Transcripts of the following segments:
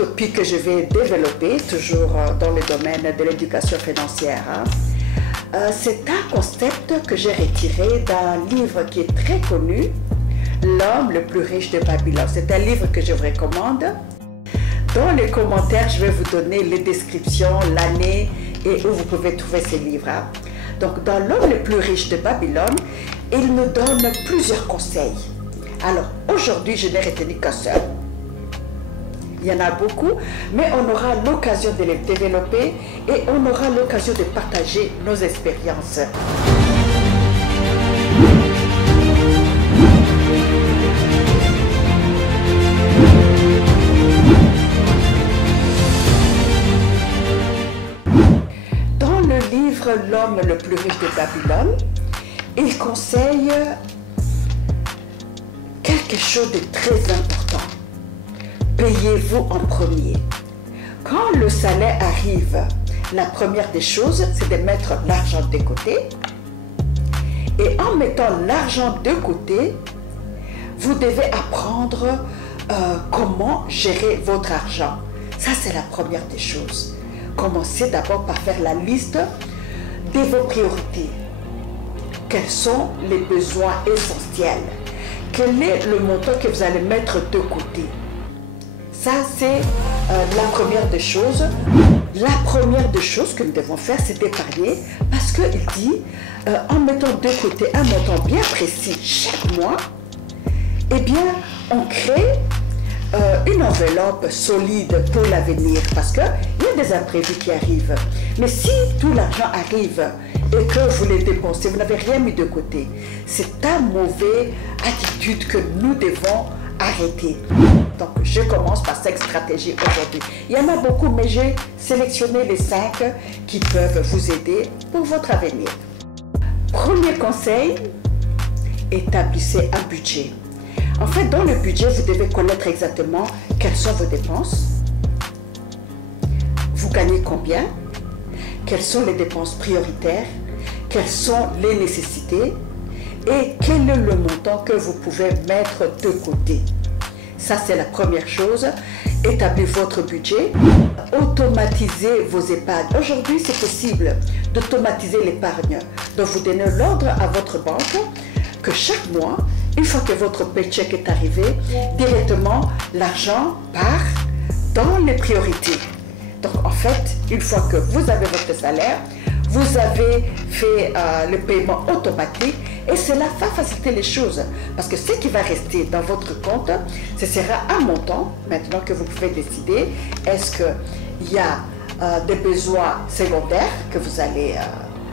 topic que je vais développer, toujours dans le domaine de l'éducation financière, c'est un concept que j'ai retiré d'un livre qui est très connu, L'homme le plus riche de Babylone. C'est un livre que je vous recommande. Dans les commentaires, je vais vous donner les descriptions, l'année et où vous pouvez trouver ces livres. Donc, dans L'homme le plus riche de Babylone, il nous donne plusieurs conseils. Alors, aujourd'hui, je n'ai retenu qu'un seul. Il y en a beaucoup, mais on aura l'occasion de les développer et on aura l'occasion de partager nos expériences. Dans le livre L'homme le plus riche de Babylone, il conseille quelque chose de très important. Payez-vous en premier. Quand le salaire arrive, la première des choses, c'est de mettre l'argent de côté. Et en mettant l'argent de côté, vous devez apprendre comment gérer votre argent. Ça, c'est la première des choses. Commencez d'abord par faire la liste de vos priorités. Quels sont les besoins essentiels? Quel est le montant que vous allez mettre de côté? Ça, c'est la première des choses. La première des choses que nous devons faire, c'est d'épargner parce qu'il dit, en mettant de côté un montant bien précis chaque mois, eh bien, on crée une enveloppe solide pour l'avenir parce qu'il y a des imprévus qui arrivent. Mais si tout l'argent arrive et que vous les dépensez, vous n'avez rien mis de côté, c'est une mauvaise attitude que nous devons arrêter. Donc, je commence par 5 stratégies aujourd'hui. Il y en a beaucoup, mais j'ai sélectionné les 5 qui peuvent vous aider pour votre avenir. Premier conseil, établissez un budget. En fait, dans le budget, vous devez connaître exactement quelles sont vos dépenses, vous gagnez combien, quelles sont les dépenses prioritaires, quelles sont les nécessités et quel est le montant que vous pouvez mettre de côté. Ça, c'est la première chose. Établissez votre budget. Automatisez vos épargnes. Aujourd'hui, c'est possible d'automatiser l'épargne. Donc, vous donnez l'ordre à votre banque que chaque mois, une fois que votre paycheck est arrivé, directement, l'argent part dans les priorités. Donc, en fait, une fois que vous avez votre salaire, vous avez fait le paiement automatique et cela va faciliter les choses. Parce que ce qui va rester dans votre compte, ce sera un montant, maintenant que vous pouvez décider, est-ce qu'il y a des besoins secondaires que vous allez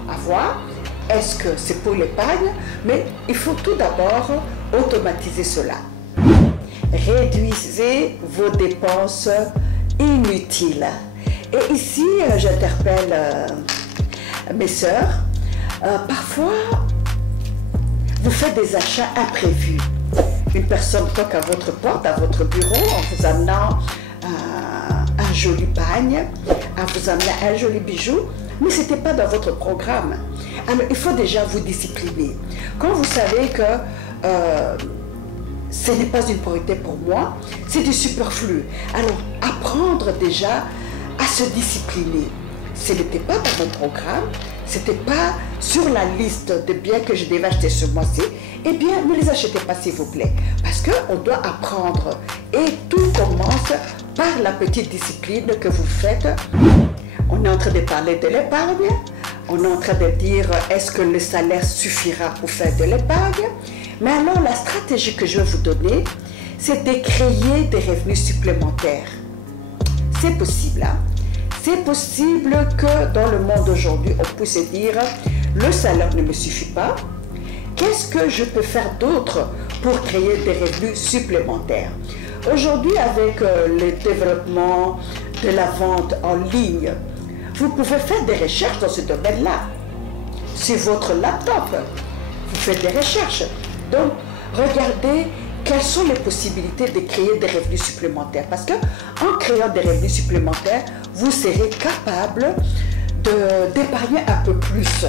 avoir, est-ce que c'est pour l'épargne, mais il faut tout d'abord automatiser cela. Réduisez vos dépenses inutiles. Et ici, j'interpelle mes sœurs, parfois vous faites des achats imprévus. Une personne toque à votre porte, à votre bureau, en vous amenant un joli bagne, en vous amenant un joli bijou, mais ce n'était pas dans votre programme. Alors il faut déjà vous discipliner. Quand vous savez que ce n'est pas une priorité pour moi, c'est du superflu. Alors apprendre déjà à se discipliner. Ce n'était pas dans mon programme, ce n'était pas sur la liste de biens que je devais acheter ce mois-ci, eh bien, ne les achetez pas s'il vous plaît. Parce qu'on doit apprendre. Et tout commence par la petite discipline que vous faites. On est en train de parler de l'épargne. On est en train de dire, est-ce que le salaire suffira pour faire de l'épargne? Mais alors, la stratégie que je vais vous donner, c'est de créer des revenus supplémentaires. C'est possible, hein? C'est possible que dans le monde d'aujourd'hui, on puisse dire le salaire ne me suffit pas. Qu'est-ce que je peux faire d'autre pour créer des revenus supplémentaires? Aujourd'hui, avec le développement de la vente en ligne, vous pouvez faire des recherches dans ce domaine-là. Sur votre laptop, vous faites des recherches. Donc, regardez quelles sont les possibilités de créer des revenus supplémentaires. Parce qu'en créant des revenus supplémentaires, vous serez capable d'épargner un peu plus.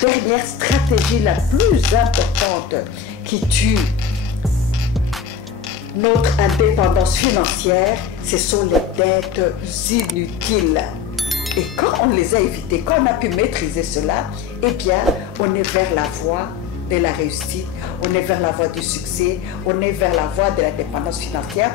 Dernière stratégie la plus importante qui tue notre indépendance financière, ce sont les dettes inutiles. Et quand on les a évitées, quand on a pu maîtriser cela, eh bien, on est vers la voie de la réussite, on est vers la voie du succès, on est vers la voie de l'indépendance financière.